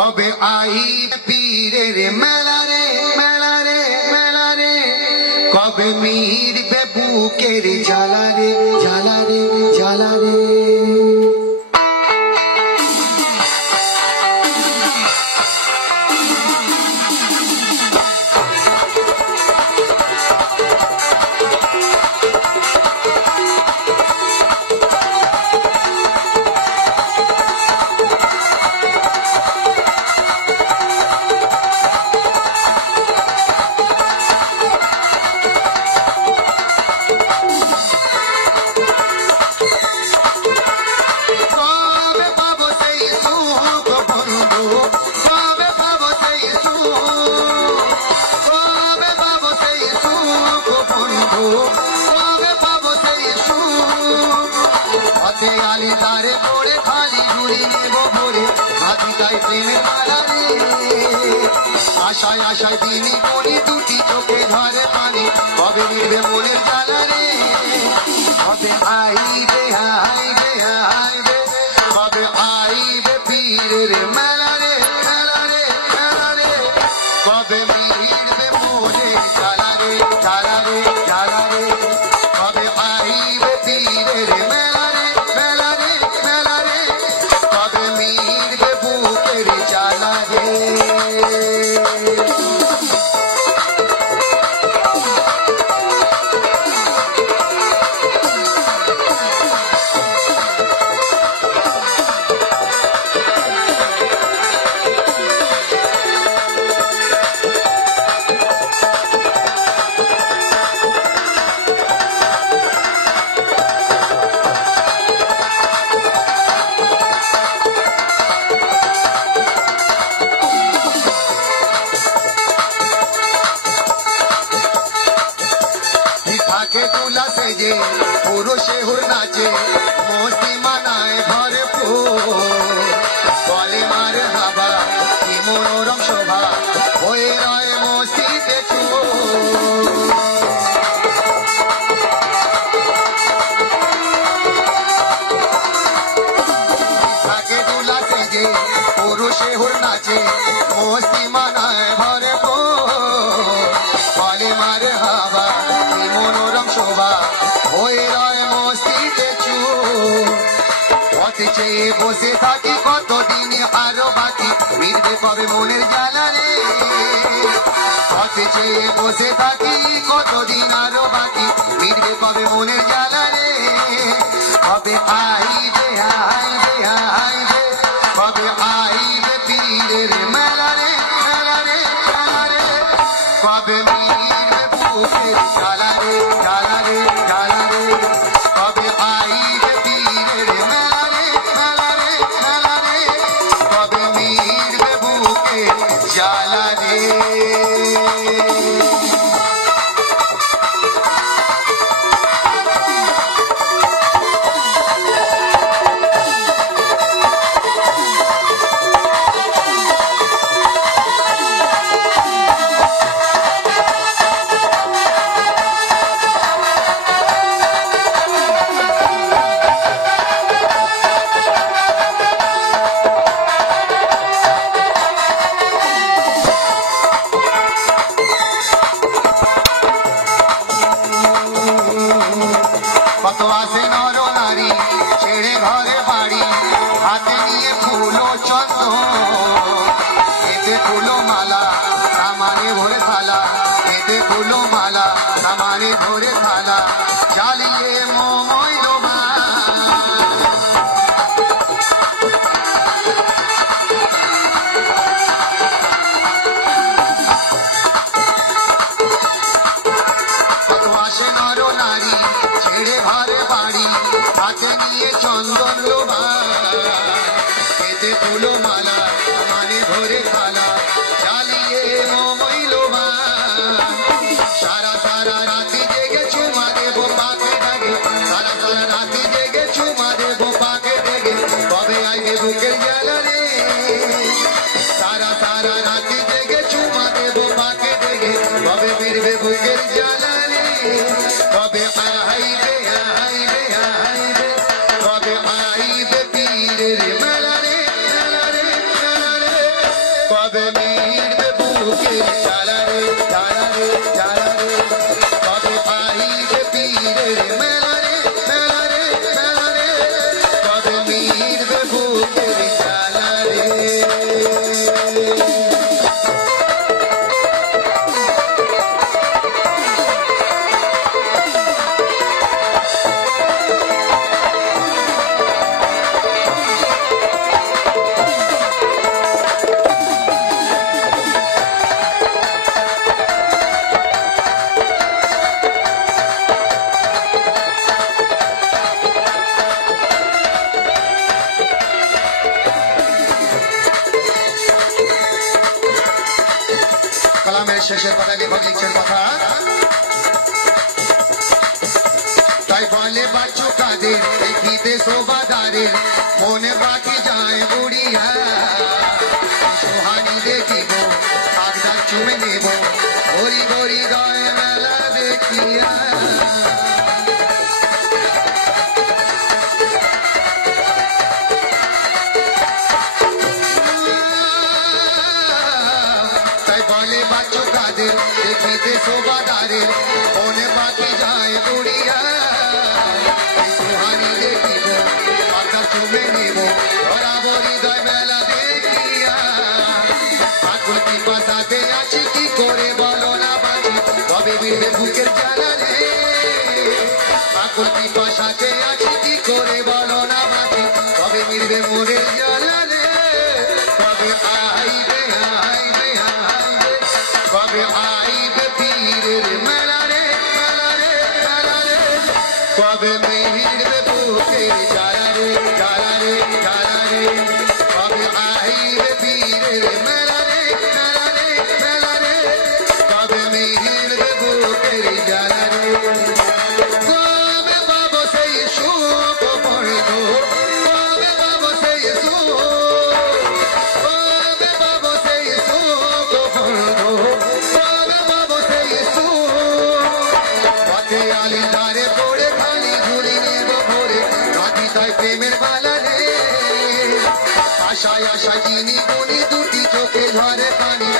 কবে আই পীরের মেলা রে মেলা রে মেলা রে, কবে মিটবে বুকের জ্বালা রে জ্বালা রে জ্বালা রে। আশায় আশায় দিনই মনি দুটি চোখে ধরে পানি, কবে মিটবে মনের জ্বালা রে, কবে আইবে আইবে আইবে, কবে আইবে পীরের মেলা রে মেলা রে মেলা রে, কবে মিটবে মনের জ্বালা রে জ্বালা রে জ্বালা রে, কবে আইবে পীরের মেলা রে মেলা রে মেলা রে, কবে মিটবে বুকের জ্বালা রে। পুরো শেহুর নাচে মস্তি মানায় ভরপুর, বলে মার হাবা কি মনোরম শোভা হয়ে রয় মস্তিতে থাকে দুলা সেজে পুরো শেহুর নাচে মস্তি মানায় ভরপুর, বলে মার হাবা কি মনোরম শোভা হয়ে রয় মস্তিতে পথে চেয়ে বসে থাকি কতদিন আরো বাকি, মিটবে কবে মনের জ্বালা রে, পথে চেয়ে বসে থাকি কতদিন আরো বাকি, মিটবে কবে মনের জ্বালা রে, কবে আইবে আইবে আইবে, কবে আইবে পীরের মেলা রে মেলা রে মেলা রে, কবে মিটবে বুকের জ্বালা রে জ্বালা রে জ্বালা রে, কবে আইবে পীরের মেলা রে মেলা রে মেলা রে, কবে মিটবে বুকের জ্বালা রে। কত আসে নর নারী ছেড়ে ঘরে বাড়ি, হাতে নিয়ে ফুলো চন্দন, এতে ফুলো মালা সামানে ভরে থালা, এতে ফুলো মালা সামানে ভরে থালা, জ্বালিয়ে মোময় লোভা ছেড়ে ঘরে বাড়ি, হাতে নিয়ে চন্দন লোভা, এতে ফুলো মালা মানে ভরে থালা, জ্বালিয়ে মোময় লোভা, সারা সারা রাতি জেগে চুমা দেবো পাকে ডাকে, সারা সারা রাতি জেগে চুমা দেবো পাকে ডেকে, কবে আইবে বুকের জ্বালা রে, সারা সারা রাতি জেগে চুমা দেবো পাকে ডেকে, কবে ফিরবে বুকের জ্বালা রে, কবে আইবে আইবে আইবে, কবে আইবে পীরের মেলা রে মেলা রে মেলা রে, কবে মিটবে বুকের জ্বালা রে জ্বালা রে জ্বালা রে কবে আইবে পীরের মেলা রে মেলা রে মেলা রে কবে মিটবে বুকের জ্বালা রে কালামের শেষের কথা লেখক লিখছেন কথা তাই বলে বাচ্চু কাদের দেখিতে শোভাদারের মনে বাকি যায় বুড়িয়া সোহানি দেখিব আগদা চুমে নেব গরি গরি দয় মেলা দেখিয়া দেখিতে শোভাদারের মনে বাকি যায় বুড়িয়া সোহানি দেখিব আকাশ চুমে নেব বরাবরই দয় মেলা দেখিয়া আকুল পিপাসাতে আছি কি করে বলো না বাঁচি কবে মিলবে বুকের জ্বালা রে আকুল পিপাসাতে আছি কি করে বলো না বাঁচি কবে মিলবে মোরের জ্বালা রে কবে আইবে আইবে আইবে কবে আইবে পীরের মেলা রে মেলা রে মেলা রে কবে মিটবে বুকের জ্বালা রে জ্বালা রে জ্বালা রে কবে আইবে পীরের মেলা রে মেলা রে মেলা রে কবে মিটবে বুকের জ্বালা রে কবে পাবো সেই সুখ পড়তো কবে পাবো সেই সুখ কবে পাবো সেই সুখ পড়তো আলি ধারে পড়ে খালি ঘুরি নেব ভরে রাতি তাই প্রেমের বালা রে আশায় আশা চিনি গুনি দুটি চোখে ঝরে পানি